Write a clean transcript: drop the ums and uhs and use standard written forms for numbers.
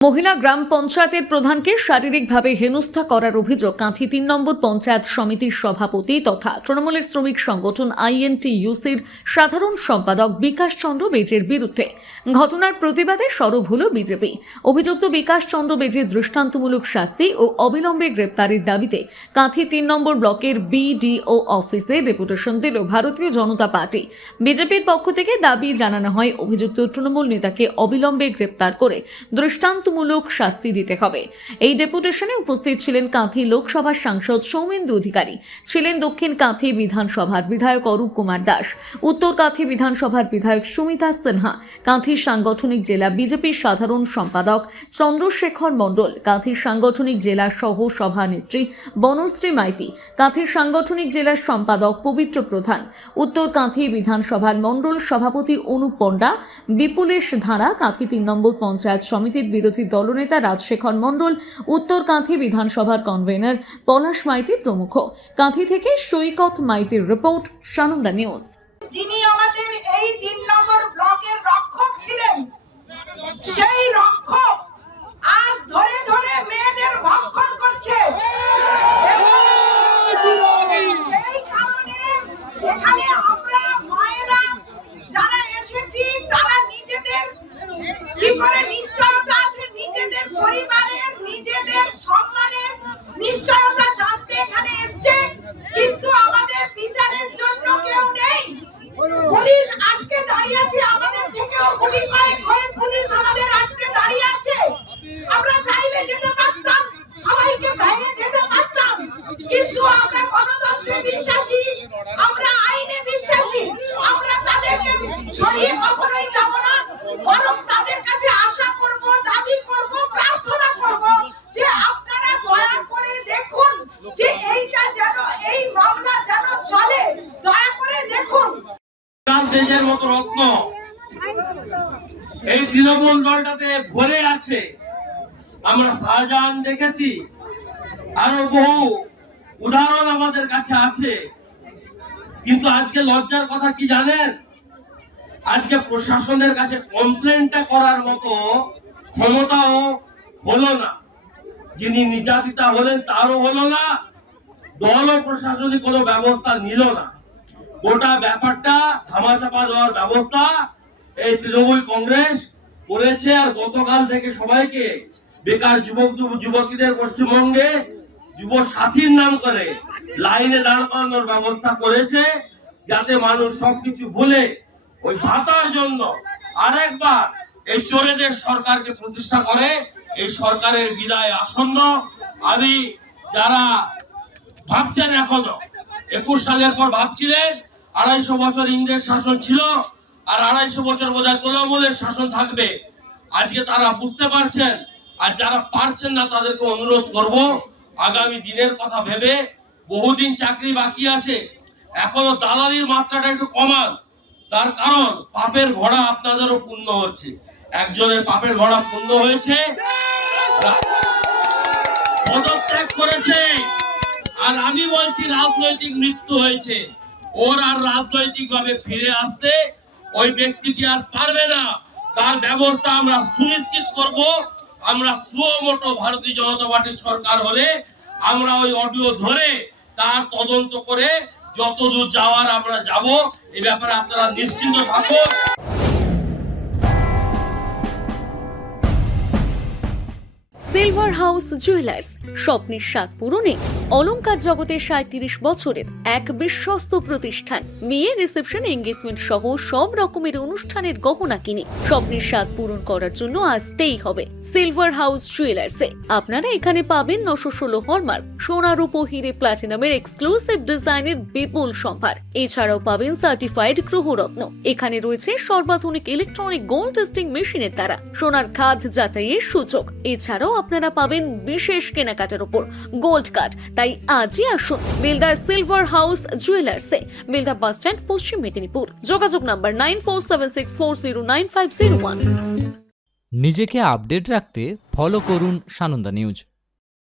মহিলা গ্রাম পঞ্চায়েতের প্রধানকে শারীরিকভাবে হেনস্থা করার অভিযোগ কাঁথি ৩ নম্বর পঞ্চায়েত সমিতির সভাপতি তথা তৃণমূলের শ্রমিক সংগঠন আইএনটিইউসির সাধারণ সম্পাদক বিকাশ চন্দ্র বেজের বিরুদ্ধে। ঘটনার প্রতিবাদে সরব হল বিজেপি। অভিযুক্ত বিকাশ চন্দ্র বেজের দৃষ্টান্তমূলক শাস্তি ও অবিলম্বে গ্রেপ্তারের দাবিতে কাঁথি ৩ নম্বর ব্লকের বিডিও অফিসে ডেপুটেশন দিল ভারতীয় জনতা পার্টি। বিজেপির পক্ষ থেকে দাবি জানানো হয় অভিযুক্ত তৃণমূল নেতাকে অবিলম্বে গ্রেপ্তার করে দৃষ্টান্তমূলক শাস্তি দিতে হবে। এই ডেপুটেশনে উপস্থিত ছিলেন কাঁথি লোকসভার সাংসদ সৌমেন্দু অধিকারী, ছিলেন দক্ষিণ কাঁথি বিধানসভার বিধায়ক অরূপ কুমার দাস, উত্তর কাঁথি বিধানসভার বিধায়ক সুমিতা সিনহা, কাঁথি সাংগঠনিক জেলা বিজেপির সাধারণ সম্পাদক চন্দ্রশেখর মণ্ডল, কাঁথির সাংগঠনিক জেলা সহ সভানেত্রী বনশ্রী মাইতি, কাঁথির সাংগঠনিক জেলার সম্পাদক পবিত্র প্রধান, উত্তর কাঁথি বিধানসভার মণ্ডল সভাপতি অনুপ পণ্ডা, বিপুলেশ ধারা, কাঁথি ৩ নম্বর পঞ্চায়েত সমিতির বিরোধী দলনেতা রাজশেখর মণ্ডল, উত্তর কাঁথি বিধানসভার কনভেনর পলাশ মাইতি প্রমুখ। কাঁথি থেকে সৈকত মাইতির রিপোর্ট, সানন্দা নিউজ। যিনি আমাদের এই ৩ নম্বর ব্লকের রক্ষক ছিলেন, সেই রক্ষক আজ ধরে ধরে মেয়েদের ভক্ষণ করছে। সেই কারণে এখানে আমরা মায়েরা যারা এসেছি তারা নিজেদের কি করে নিশ্চয়তা আছে, নিজেদের পরিবারের নিজেদের সম্মানের নিশ্চয়তা জানতে এখানে এসছে, কিন্তু আমাদের বিচারের জন্য কেউ নেই। পুলিশ আটকে দাঁড়িয়ে আছে, আমাদের থেকেও গুলি কয়েক হয়ে পুলিশ আমাদের আটকে দাঁড়িয়ে আছে। আমরা চাইলে যেতে পারতাম, সবাইকে ভেঙে যেতে পারতাম, কিন্তু আমরা গণতন্ত্রে বিশ্বাসী, আমরা আইনে বিশ্বাসী। আমরা তাদেরকে সরিয়ে কখনোই যাব না, বরং তাদের কাছে আশা করব, দাবি করব, প্রার্থনা করব যে আপনারা দয়া করে দেখুন যে এইটা যেন, এই মামলা যেন চলে, দয়া করে দেখুন। দেশের মতো রত্ন এই তৃণমূল দলটাতে ভরে আছে। আমরা শাহজাহান দেখেছি, আরো বহু উদাহরণ আমাদের কাছে আছে, কিন্তু আজকে লজ্জার কথা কি জানেন? আজকে প্রশাসনের কাছে কমপ্লেনটা করার মতো ক্ষমতাও হলো না। যিনি নির্যাতিতা হলেন তারও হলো না, দল ও প্রশাসনিক কোনো ব্যবস্থা নিল না। গোটা ব্যাপারটা ধামাচাপা দেওয়ার ব্যবস্থা এই তৃণমূল কংগ্রেস করেছে। আর গতকাল থেকে সবাইকে বেকার যুবক যুবতীদের পশ্চিমবঙ্গে যুব সাথীর নাম করে লাইনে দাঁড় করানোর ব্যবস্থা করেছে, যাতে মানুষ সবকিছু ভুলে ওই ভাতার জন্য আরেকবার এই চোরেদের সরকারকে প্রতিষ্ঠা করে। এই সরকারের বিদায় আসন্ন। আমি যারা ভাবছেন এখনো ২১ সালের পর ভাবছিলেন ২৫০ বছর ইংরেজ শাসন ছিল আর ২৫০ বছর বোধহয় তৃণমূলের শাসন থাকবে, আজকে তারা বুঝতে পারছেন। আর যারা পারছেন না তাদেরকে অনুরোধ করব, আগামী দিনের কথা ভেবে বহুদিন চাকরি বাকি আছে, এখনো দালালির মাত্রাটা একটু কমান। তার কারণ পাপের ঘোড়া আপনাদেরও পূর্ণ হচ্ছে। একজনের পাপের ঘোড়া পূর্ণ হয়েছে, পদত্যাগ করেছে, আর আমি বলছি রাজনৈতিক মৃত্যু হয়েছে। ওর আর রাজনৈতিক ভাবে ফিরে আসতে ওই ব্যক্তিটি আর পারবে না। তার ব্যবস্থা আমরা সুনিশ্চিত করব। আমরা সুমোটো ভারতীয় জনতা পার্টির সরকার হলে আমরা ওই অডিও ধরে তার তদন্ত করে যতদূর যাওয়ার আমরা যাব। এই ব্যাপারে আপনারা নিশ্চিন্ত থাকুন। সিলভার হাউস জুয়েলার্স, স্বপ্নের স্বাদ পূরণে অলংকার জগতে ৩৭ বছরের এক বিশ্বস্ত প্রতিষ্ঠান। বিয়ে, রিসেপশন, এঙ্গেজমেন্ট সহ সব রকমের অনুষ্ঠানের গহনা কিনে স্বপ্নের স্বাদ পূরণ করার জন্য আসতেই হবে সিলভার হাউস জুয়েলার্সে। আপনারা এখানে পাবেন ৯১৬ হলমার্ক সোনা, রূপো, হিরে, প্লাটিনামের এক্সক্লুসিভ ডিজাইনের বিপুল সম্ভার। এছাড়াও পাবেন সার্টিফাইড গ্রহরত্ন। এখানে রয়েছে সর্বাধুনিক ইলেকট্রনিক গোল্ড টেস্টিং মেশিনের দ্বারা সোনার খাদ যাচাইয়ের সুযোগ। এছাড়াও আপনারা পাবেন বিশেষ কেনাকাটার উপর গোল্ড কার্ড। তাই আজই আসুন বেলদা সিলভার হাউস জুয়েলার্সে, বেলদা বাস স্ট্যান্ড, পশ্চিম মেদিনীপুর। যোগাযোগ নাম্বার 9476409501। নিজেকে আপডেট রাখতে ফলো করুন সানন্দা নিউজ।